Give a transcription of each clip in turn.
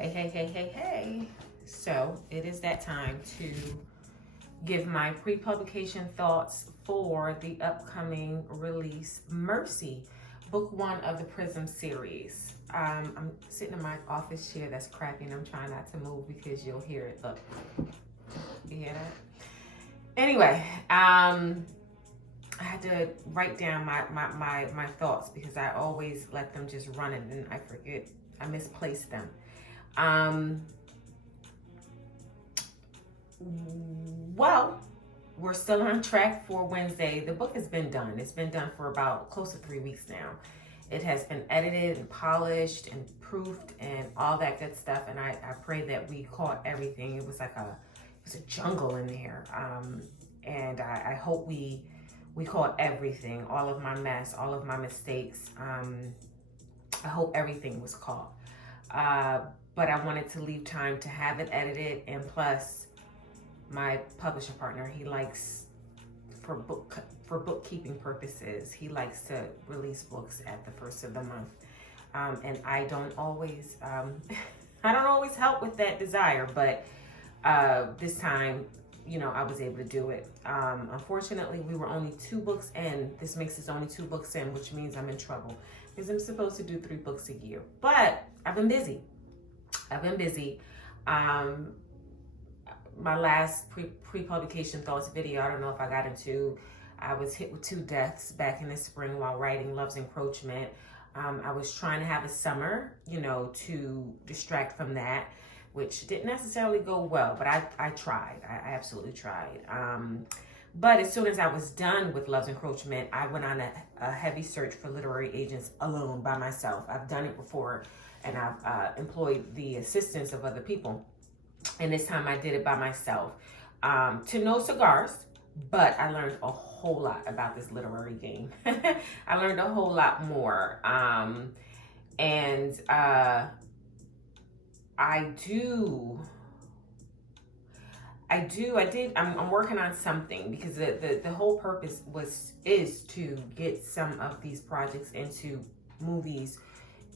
Hey. So it is that time to give my pre-publication thoughts for the upcoming release, Mercy, book 1 of the Prism series. I'm sitting in my office chair that's crappy and I'm trying not to move because you'll hear it. Look, you hear that? Anyway, I had to write down my thoughts because I always let them just run and then I forget, I misplace them. Well, we're still on track for Wednesday. The book has been done. It's been done for about close to 3 weeks now. It has been edited and polished and proofed and all that good stuff. And I pray that we caught everything. It was like it was a jungle in there. And I hope we caught everything, all of my mess, all of my mistakes. I hope everything was caught. But I wanted to leave time to have it edited, and plus my publisher partner, he likes, for bookkeeping purposes, he likes to release books at the first of the month. And I don't always help with that desire, but this time, I was able to do it. Unfortunately, we were only 2 books in. This makes us only 2 books in, which means I'm in trouble because I'm supposed to do 3 books a year. But I've been busy. My last pre-publication thoughts video, I don't know if I got into, I was hit with 2 deaths back in the spring while writing Love's Encroachment. I was trying to have a summer, to distract from that, which didn't necessarily go well, but I tried. I absolutely tried. But as soon as I was done with Love's Encroachment, I went on a heavy search for literary agents alone by myself. I've done it before, and I've employed the assistance of other people. And this time I did it by myself. To no cigars, but I learned a whole lot about this literary game. I learned a whole lot more. I'm working on something because the whole purpose is to get some of these projects into movies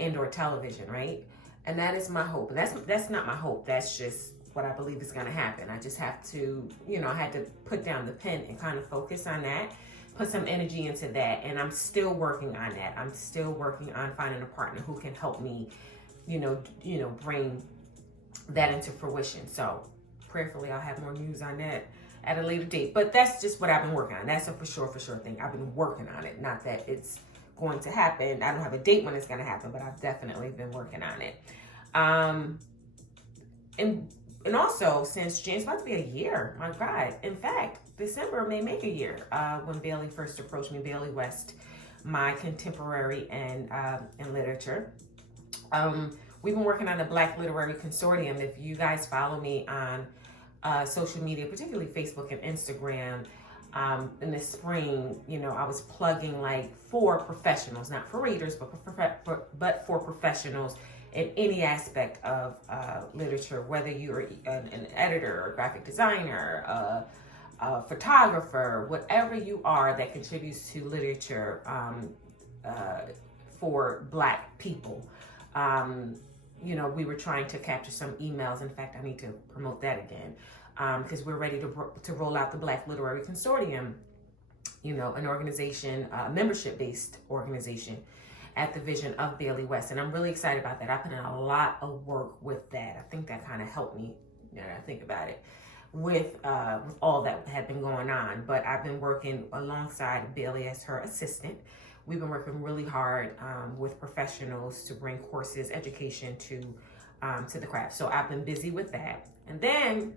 and/or television, right? And that is my hope. And that's not my hope. That's just what I believe is going to happen. I just have to, I had to put down the pen and kind of focus on that, put some energy into that. And I'm still working on that. I'm still working on finding a partner who can help me, bring that into fruition. So prayerfully, I'll have more news on that at a later date. But that's just what I've been working on. That's a for sure thing. I've been working on it. Not that it's going to happen. I don't have a date when it's going to happen, but I've definitely been working on it. And also, since Jane's about to be a year, my God. In fact, December may make a year when Bailey first approached me, Bailey West, my contemporary in literature. We've been working on the Black Literary Consortium. If you guys follow me on social media, particularly Facebook and Instagram, in the spring, I was plugging for professionals, not for readers, but for professionals in any aspect of literature, whether you're an editor, a graphic designer, a photographer, whatever you are that contributes to literature for Black people. We were trying to capture some emails. In fact, I need to promote that again. Because we're ready to roll out the Black Literary Consortium, an organization, a membership-based organization at the vision of Bailey West. And I'm really excited about that. I put in a lot of work with that. I think that kind of helped me, I think about it, with all that had been going on. But I've been working alongside Bailey as her assistant. We've been working really hard with professionals to bring courses, education to the craft. So I've been busy with that. And then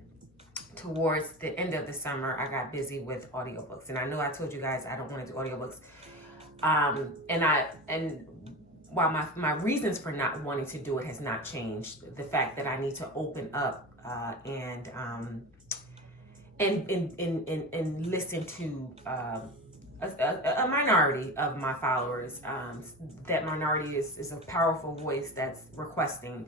towards the end of the summer, I got busy with audiobooks. And I know I told you guys I don't want to do audiobooks. And while my reasons for not wanting to do it has not changed, the fact that I need to open up and listen to a minority of my followers. That minority is a powerful voice that's requesting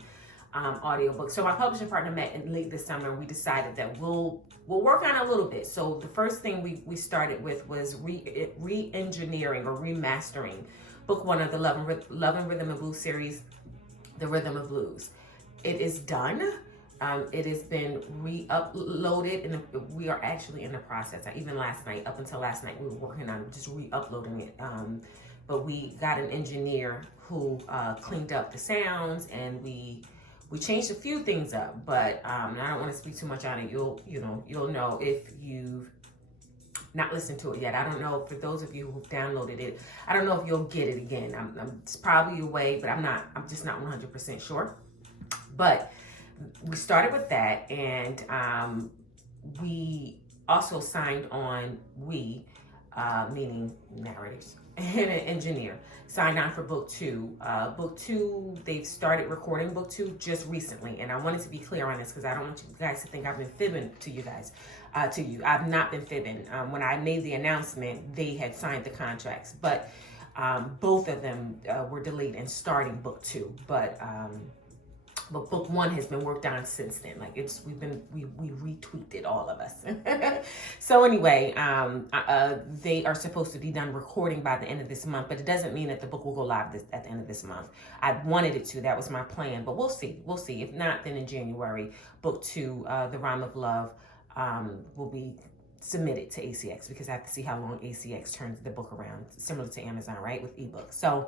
audiobook. So my publishing partner met in late this summer, and we decided that we'll work on it a little bit. So the first thing we started with was re-engineering or remastering book 1 of the Love and Rhythm and Blues series, The Rhythm of Blues. it is done. It has been re-uploaded, and we are actually in the process. Even last night, up until last night, we were working on just re-uploading it. But we got an engineer who cleaned up the sounds, and we changed a few things up. But I don't want to speak too much on it. You'll know if you've not listened to it yet. I don't know, for those of you who've downloaded it, I don't know if you'll get it again. It's probably away, but I'm just not 100% sure. But we started with that, and we also signed on, meaning narrators and an engineer, signed on for book 2. Book 2, they've started recording book 2 just recently, and I wanted to be clear on this because I don't want you guys to think I've been fibbing to you guys. I've not been fibbing. When I made the announcement, they had signed the contracts, but both of them were delayed in starting book 2. But book 1 has been worked on since then. Like we retweaked it, all of us. So anyway, they are supposed to be done recording by the end of this month, but it doesn't mean that the book will go live at the end of this month. I wanted it to, that was my plan, but we'll see. If not, then in January, book 2, The Rhyme of Love, will be submitted to ACX, because I have to see how long ACX turns the book around, similar to Amazon, right, with ebooks. So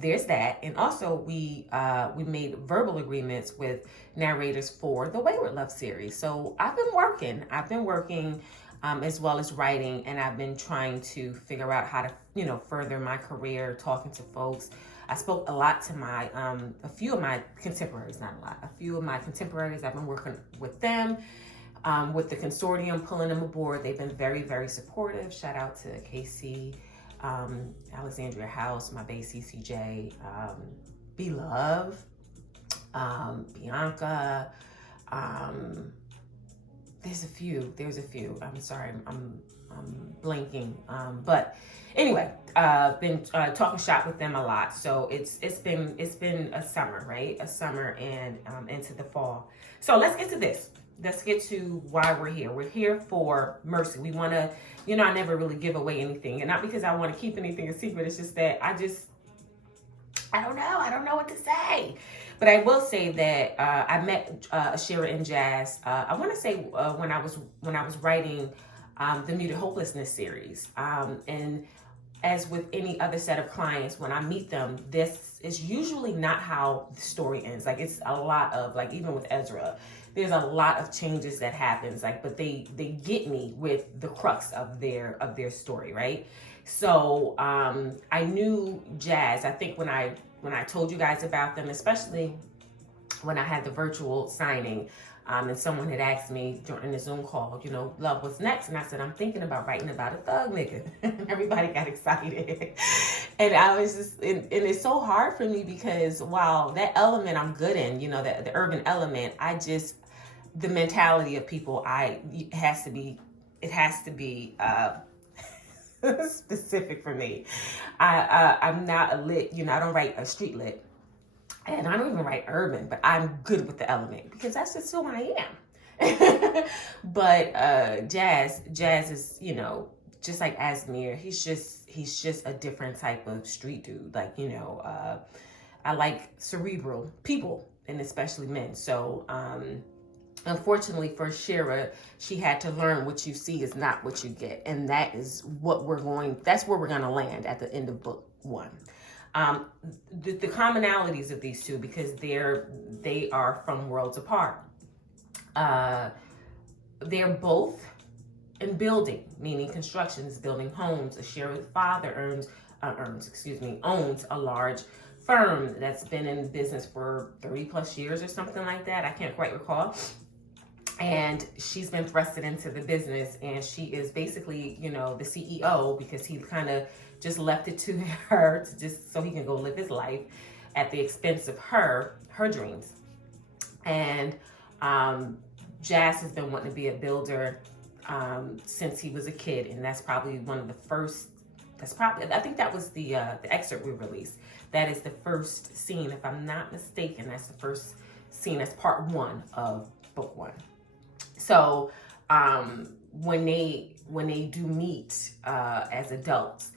there's that. And also we made verbal agreements with narrators for the Wayward Love series. So I've been working as well as writing, and I've been trying to figure out how to, further my career, talking to folks. I spoke a lot to a few of my contemporaries, not a lot, a few of my contemporaries. I've been working with them, with the consortium, pulling them aboard. They've been very, very supportive. Shout out to Casey, Alexandria House, my bae CCJ, Beloved, Bianca. There's a few. I'm sorry, I'm blanking. But anyway, been talking shop with them a lot. So it's been a summer, right? A summer and into the fall. So let's get to this. Let's get to why we're here. We're here for mercy. We want to, I never really give away anything, and not because I want to keep anything a secret. It's just that I don't know. I don't know what to say. But I will say that I met Ashira and Jazz. I want to say when I was writing the Muted Hopelessness series, and as with any other set of clients, when I meet them, this is usually not how the story ends. Like, it's a lot of, like, even with Ezra, there's a lot of changes that happens. Like, but they get me with the crux of their story, right? So I knew Jazz. I think when I told you guys about them, especially when I had the virtual signing, and someone had asked me during the Zoom call, love, what's next? And I said, I'm thinking about writing about a thug nigga. Everybody got excited. And I was just, and it's so hard for me because while that element I'm good in, the urban element, the mentality of people, it has to be specific for me. I'm not a lit, I don't write a street lit. And I don't even write urban, but I'm good with the element because that's just who I am. But Jazz is, just like Asmir, he's just a different type of street dude. Like, I like cerebral people, and especially men. So unfortunately for Shira, she had to learn what you see is not what you get. And that's where we're going to land at the end of book 1. The commonalities of these two, because they are from worlds apart. They're both in building, meaning constructions, building homes. Ashira's father owns a large firm that's been in business for 30 plus years or something like that. I can't quite recall. And she's been thrusted into the business, and she is basically, the CEO, because he kind of just left it to her just so he can go live his life at the expense of her dreams. And Jazz has been wanting to be a builder since he was a kid, and that's probably one of the first. I think that was the excerpt we released. That is the first scene, if I'm not mistaken. That's the first scene. That's part 1 of book 1. So when they do meet as adults,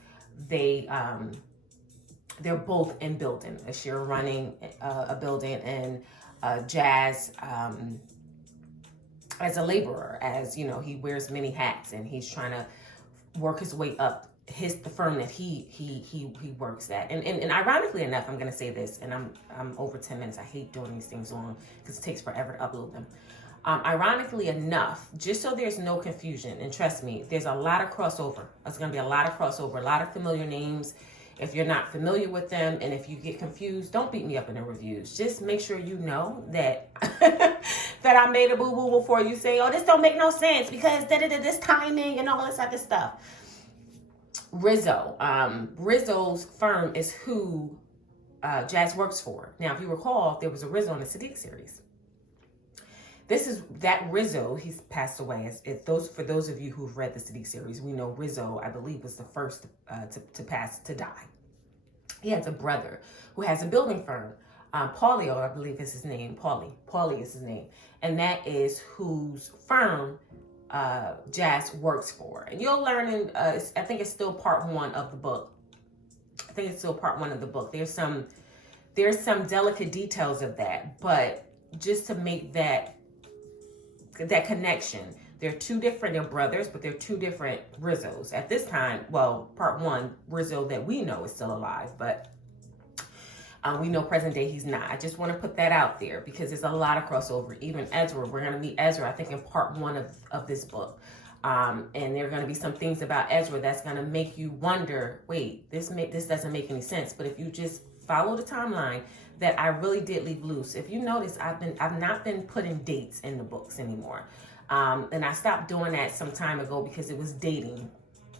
they they're both in building. Ashira running a building, and Jazz as a laborer, as you know, he wears many hats and he's trying to work his way up the firm that he works at. And ironically enough, I'm gonna say this, and I'm over 10 minutes. I hate doing these things long because it takes forever to upload them. Ironically enough, just so there's no confusion, and trust me, there's a lot of crossover. There's gonna be a lot of crossover, a lot of familiar names. If you're not familiar with them, and if you get confused, don't beat me up in the reviews. Just make sure you know that that I made a boo-boo before you say, oh, this don't make no sense because this timing and all this other stuff. Rizzo. Rizzo's firm is who Jazz works for. Now, if you recall, there was a Rizzo in the Sadiq series. This is that Rizzo. He's passed away. For those of you who've read the Sadiq series, we know Rizzo, I believe, was the first to die. He has a brother who has a building firm. Paulio, I believe is his name. Paulie is his name, and that is whose firm Jazz works for. And you'll learn in I think it's still part 1 of the book. There's some delicate details of that, but just to make that connection, they're brothers, but they're 2 different Rizzos at this time. Well, part 1 Rizzo that we know is still alive, but we know present day he's not. I just want to put that out there because there's a lot of crossover. Even Ezra, we're going to meet Ezra, I think, in part 1 of this book. And there are going to be some things about Ezra that's going to make you wonder, wait, this doesn't make any sense. But if you just follow the timeline that I really did leave loose. If you notice, I've not been putting dates in the books anymore. And I stopped doing that some time ago because it was dating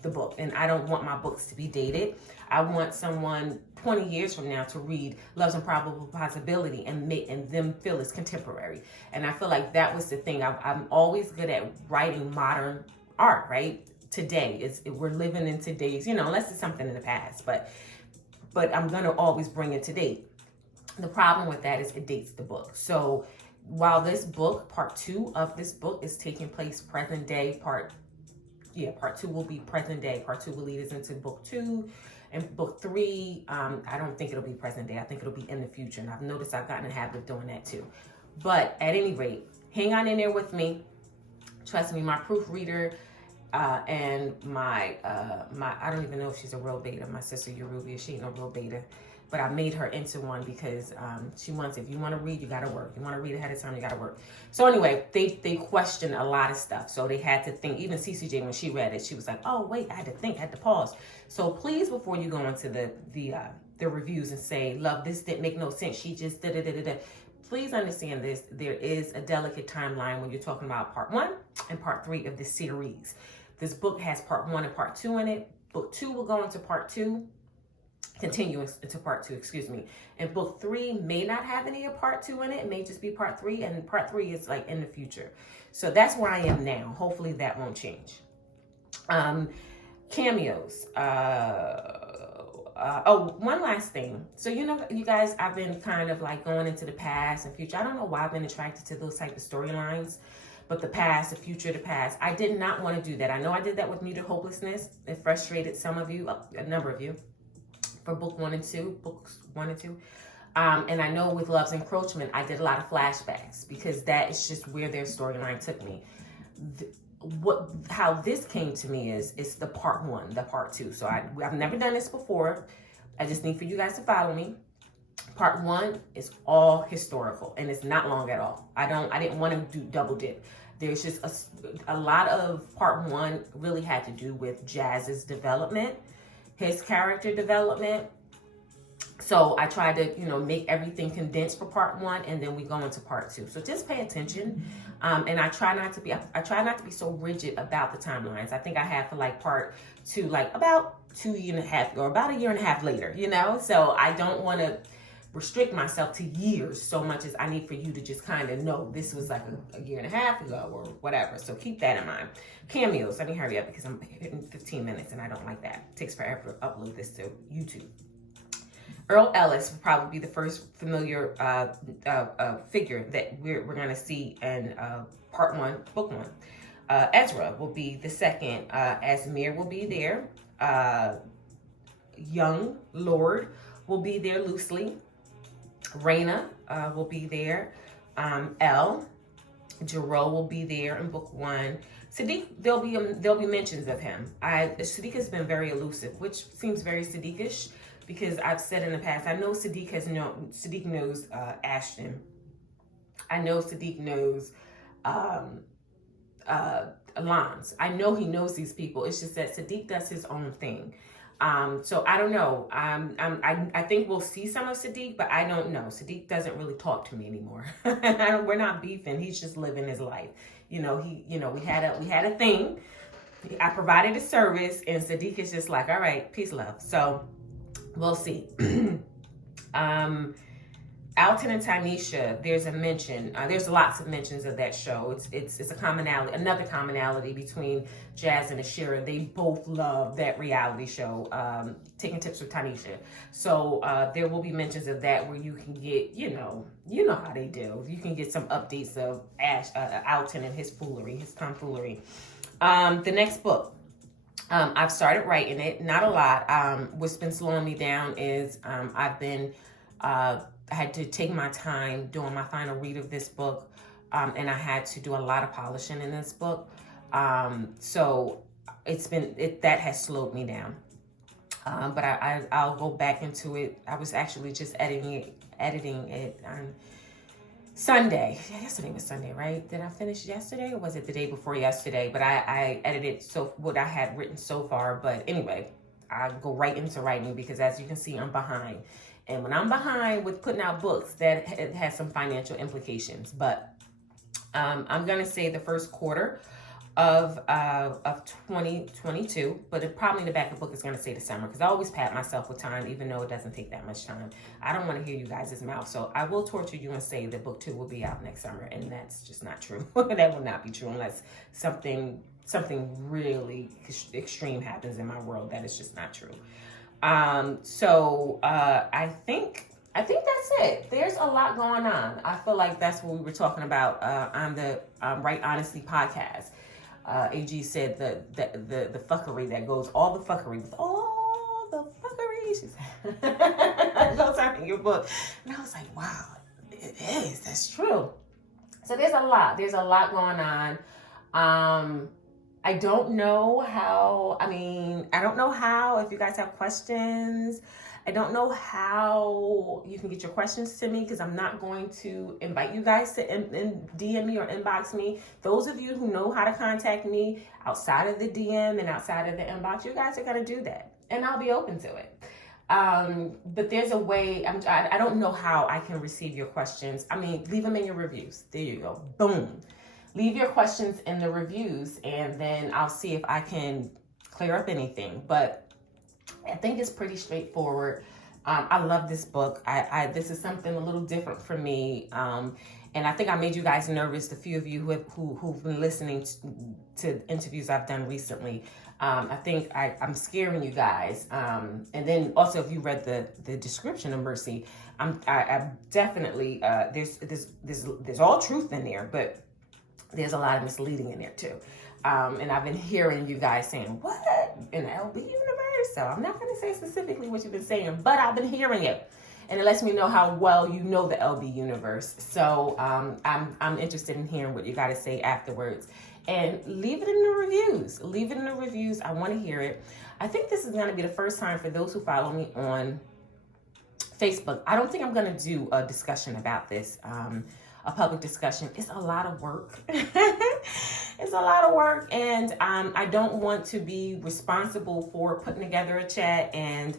the book. And I don't want my books to be dated. I want someone 20 years from now to read Love's Improbable Possibility and them feel it's contemporary. And I feel like that was the thing. I'm always good at writing modern art, right? Today, we're living in today's, unless it's something in the past. But I'm going to always bring it to date. The problem with that is it dates the book. So while this book, part 2 of this book, is taking place present day, part 2 will be present day. Part 2 will lead us into book 2. And book 3, I don't think it'll be present day. I think it'll be in the future. And I've noticed I've gotten a habit of doing that too. But at any rate, hang on in there with me. Trust me, my proofreader and my I don't even know if she's a real beta. My sister Eurubia, she ain't no real beta. But I made her into one because she wants, if you want to read, you got to work. You want to read ahead of time, you got to work. So anyway, they question a lot of stuff. So they had to think. Even CCJ, when she read it, she was like, oh, wait, I had to think, I had to pause. So please, before you go into the reviews and say, love, this didn't make no sense, she just da-da-da-da-da. Please understand this. There is a delicate timeline when you're talking about part 1 and part 3 of this series. This book has part 1 and part 2 in it. Book 2 will go into part 2. Continue into part 2, excuse me. And book 3 may not have any of part 2 in it. It may just be part 3, and part 3 is like in the future. So that's where I am now. Hopefully that won't change. Cameos. One last thing. So, you guys, I've been kind of like going into the past and future. I don't know why I've been attracted to those type of storylines, but the past, the future, the past. I did not want to do that. I know I did that with Muted Hopelessness. It frustrated some of you, a number of you, for books 1 and 2. And I know with Love's Encroachment, I did a lot of flashbacks because that is just where their storyline took me. How this came to me is the part 1, the part 2. So I've never done this before. I just need for you guys to follow me. Part 1 is all historical and it's not long at all. I didn't want to do double dip. There's just a lot of part 1 really had to do with Jazz's development, his character development. So I tried to, make everything condensed for part 1, and then we go into part 2. So just pay attention. And I try not to be so rigid about the timelines. I think I have for like part 2, like about 2 years and a half, or about a year and a half later, So I don't want to restrict myself to years so much as I need for you to just kind of know this was like a year and a half ago or whatever. So keep that in mind. Cameos. Let me hurry up because I'm hitting 15 minutes and I don't like that. It takes forever to upload this to YouTube. Earl Ellis will probably be the first familiar figure that we're going to see in part 1, book 1. Ezra will be the second. Asmir will be there. Young Lord will be there loosely. Raina will be there. L. Jerome will be there in book 1. Sadiq, there'll be mentions of him. Sadiq has been very elusive, which seems very Sadiqish, because I've said in the past, I know Sadiq knows Ashton. I know Sadiq knows Alon's. I know he knows these people. It's just that Sadiq does his own thing. So I don't know. I think we'll see some of Sadiq, but I don't know. Sadiq doesn't really talk to me anymore. We're not beefing. He's just living his life. We had a thing. I provided a service, and Sadiq is just like, all right, peace, love. So we'll see. Alton and Tanisha, there's a mention. There's lots of mentions of that show. It's a commonality, another commonality between Jazz and Ashira. They both love that reality show, Taking Tips with Tanisha. So there will be mentions of that where you can get, you know how they do. You can get some updates of Alton and his foolery, his tomfoolery. The next book. I've started writing it, not a lot. What's been slowing me down is I had to take my time doing my final read of this book, and I had to do a lot of polishing in this book. So that has slowed me down. But I'll go back into it. I was actually just editing it on Sunday. Yesterday was Sunday, right? Did I finish yesterday, or was it the day before yesterday? But I edited what I had written so far. But anyway, I go right into writing because, as you can see, I'm behind. And when I'm behind with putting out books, that it has some financial implications. But I'm going to say the first quarter of 2022, but probably in the back of the book is going to say the summer, because I always pat myself with time, even though it doesn't take that much time. I don't want to hear you guys' mouth, so I will torture you and say that book 2 will be out next summer, and that's just not true. That will not be true unless something really extreme happens in my world. That is just not true. So I think that's it. There's a lot going on. I feel like that's what we were talking about on the Right Honestly podcast. AG said the fuckery that goes, all the fuckery she said, goes on in your book. And I was like, wow, it is. That's true. So there's a lot going on. I don't know how, if you guys have questions. I don't know how you can get your questions to me, because I'm not going to invite you guys to DM me or inbox me. Those of you who know how to contact me outside of the DM and outside of the inbox, you guys are going to do that. And I'll be open to it. But there's a way, I don't know how I can receive your questions. Leave them in your reviews. There you go. Boom. Leave your questions in the reviews, and then I'll see if I can clear up anything. But I think it's pretty straightforward. I love this book. This is something a little different for me. And I think I made you guys nervous, the few of you who've been listening to interviews I've done recently. I think I'm scaring you guys. And then also, if you read the description of Mercy, I definitely, there's all truth in there, but there's a lot of misleading in there too. And I've been hearing you guys saying, what? In the LB universe? So I'm not going to say specifically what you've been saying, but I've been hearing it. And it lets me know how well you know the LB universe. So I'm interested in hearing what you got to say afterwards. And leave it in the reviews. Leave it in the reviews. I want to hear it. I think this is going to be the first time for those who follow me on Facebook. I don't think I'm going to do a discussion about this. A public discussion. It's a lot of work. It's a lot of work, and I don't want to be responsible for putting together a chat. And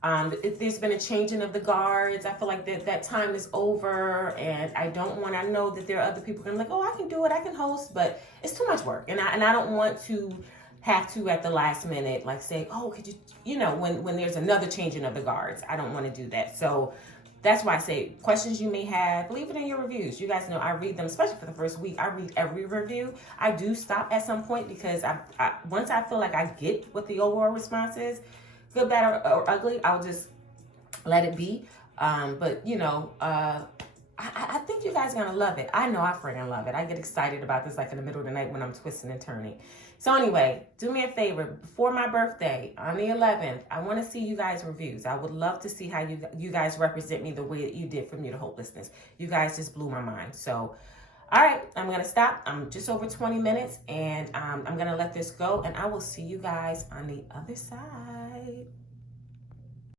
there's been a changing of the guards. I feel like that time is over, and I know that there are other people who are like, oh, I can do it, I can host, but it's too much work, and I don't want to have to at the last minute like say, oh, could you when there's another changing of the guards. I don't want to do that. So that's why I say questions you may have, leave it in your reviews. You guys know I read them, especially for the first week. I read every review. I do stop at some point because once I feel like I get what the overall response is, good, bad, or ugly, I'll just let it be. But I think you guys are going to love it. I know I freaking love it. I get excited about this like in the middle of the night when I'm twisting and turning. So anyway, do me a favor. Before my birthday, on the 11th, I want to see you guys' reviews. I would love to see how you guys represent me the way that you did from New to Hopelessness. You guys just blew my mind. So, all right, I'm going to stop. I'm just over 20 minutes, and I'm going to let this go, and I will see you guys on the other side.